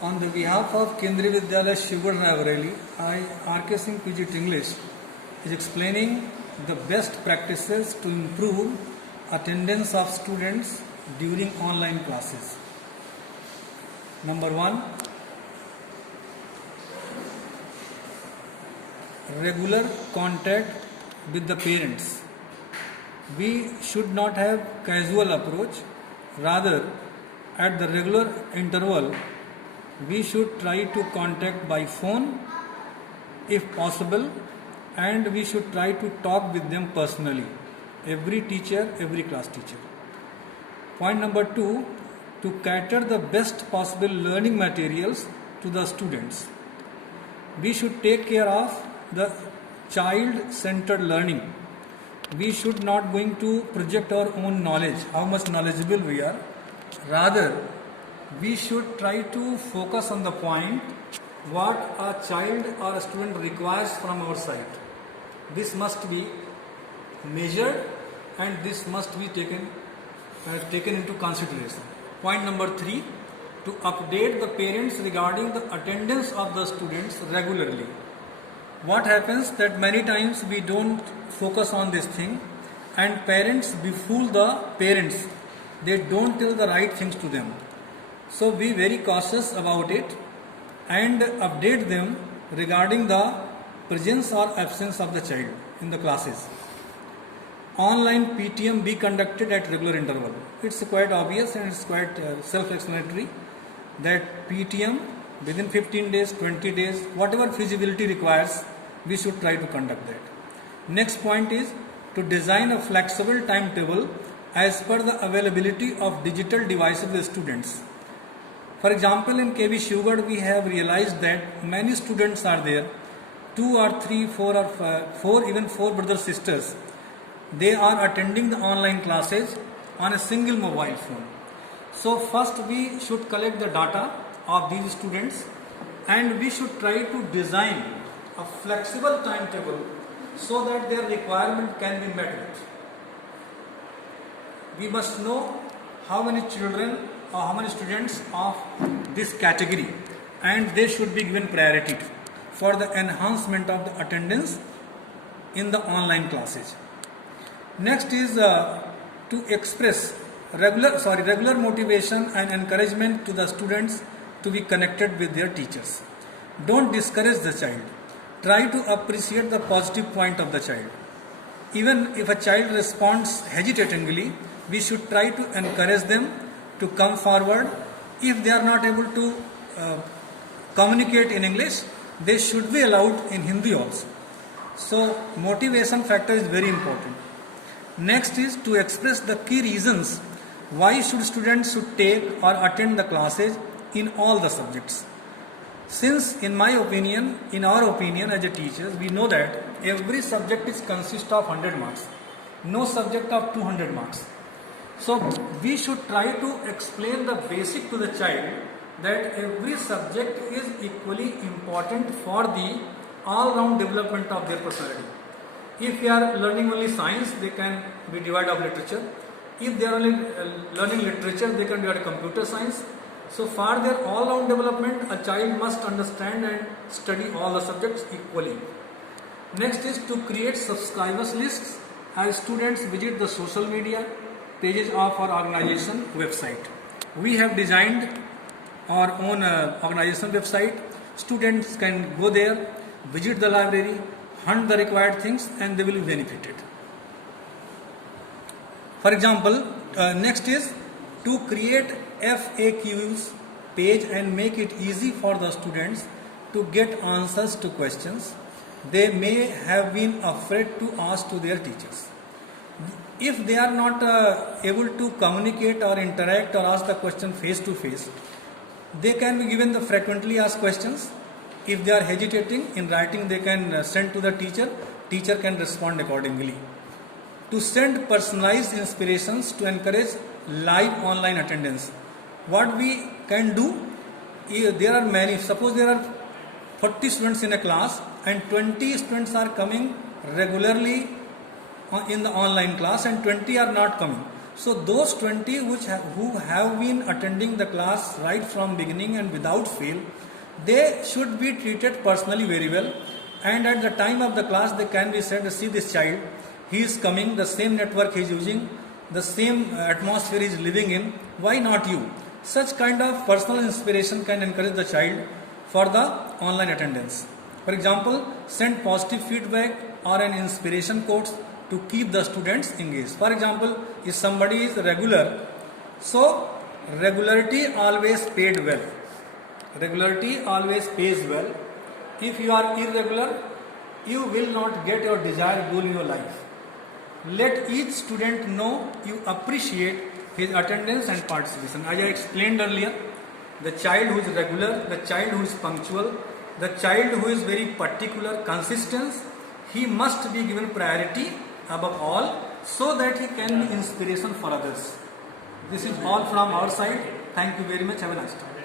On the behalf of Kendriya Vidyalaya Shivgad Raebareli, I, R.K. Singh PGT English, is explaining the best practices to improve attendance of students during online classes. Number 1, regular contact with the parents. We should not have casual approach, rather at the regular interval we should try to contact by phone if possible, and we should try to talk with them personally, every teacher, every class teacher. Point number 2, to cater the best possible learning materials to the students. We should take care of the child-centered learning. We should not going to project our own knowledge, how much knowledgeable we are. Rather, we should try to focus on the point what a child or a student requires from our side. This must be measured and this must be taken into consideration. Point number 3, to update the parents regarding the attendance of the students regularly. What happens that many times we don't focus on this thing and parents befool the parents. They don't tell the right things to them. So be very cautious about it and update them regarding the presence or absence of the child in the classes. Online PTM be conducted at regular interval. It's quite obvious and it's quite self-explanatory that PTM within 15 days, 20 days, whatever feasibility requires, we should try to conduct that. Next point is to design a flexible timetable as per the availability of digital devices with students. For example, in KB Shivgad we have realized that many students are there, 2 or 3, 4 or 4, even 4 brothers sisters. They are attending the online classes on a single mobile phone. So first we should collect the data of these students and we should try to design a flexible timetable so that their requirement can be met with. We must know how many children or how many students of this category and they should be given priority for the enhancement of the attendance in the online classes. Next is to express regular motivation and encouragement to the students to be connected with their teachers. Don't discourage the child. Try to appreciate the positive point of the child. Even if a child responds hesitatingly, we should try to encourage them to come forward. If they are not able to communicate in English, they should be allowed in Hindi also. So motivation factor is very important. Next is to express the key reasons why students should take or attend the classes in all the subjects. Since in our opinion as a teachers, we know that every subject is consist of 100 marks, no subject of 200 marks. So we should try to explain the basic to the child that every subject is equally important for the all-round development of their personality. If they are learning only science, they can be divided of literature. If they are only learning literature, they can divide computer science. So for their all-round development, a child must understand and study all the subjects equally. Next is to create subscribers lists as students visit the social media pages of our organization website. We have designed our own organization website. Students can go there, visit the library, hunt the required things and they will be benefited. For example, next is to create FAQs page and make it easy for the students to get answers to questions they may have been afraid to ask to their teachers. If they are not able to communicate or interact or ask the question face to face, they can be given the frequently asked questions. If they are hesitating in writing, they can send to the teacher. Teacher can respond accordingly. To send personalized inspirations to encourage live online attendance. What we can do, there are many, suppose there are 40 students in a class and 20 students are coming regularly in the online class and 20 are not coming. So those 20 who have been attending the class right from beginning and without fail, they should be treated personally very well, and at the time of the class they can be said, see this child, he is coming, the same network he is using, the same atmosphere he is living in, why not you? Such kind of personal inspiration can encourage the child for the online attendance. For example, send positive feedback or an inspiration quotes to keep the students engaged. For example, if somebody is regular, so regularity always paid well. Regularity always pays well. If you are irregular, you will not get your desired goal in your life. Let each student know you appreciate his attendance and participation. As I explained earlier, the child who is regular, the child who is punctual, the child who is very particular, consistent, he must be given priority above all, so that he can be inspiration for others. This is all from our side. Thank you very much. Have a nice time.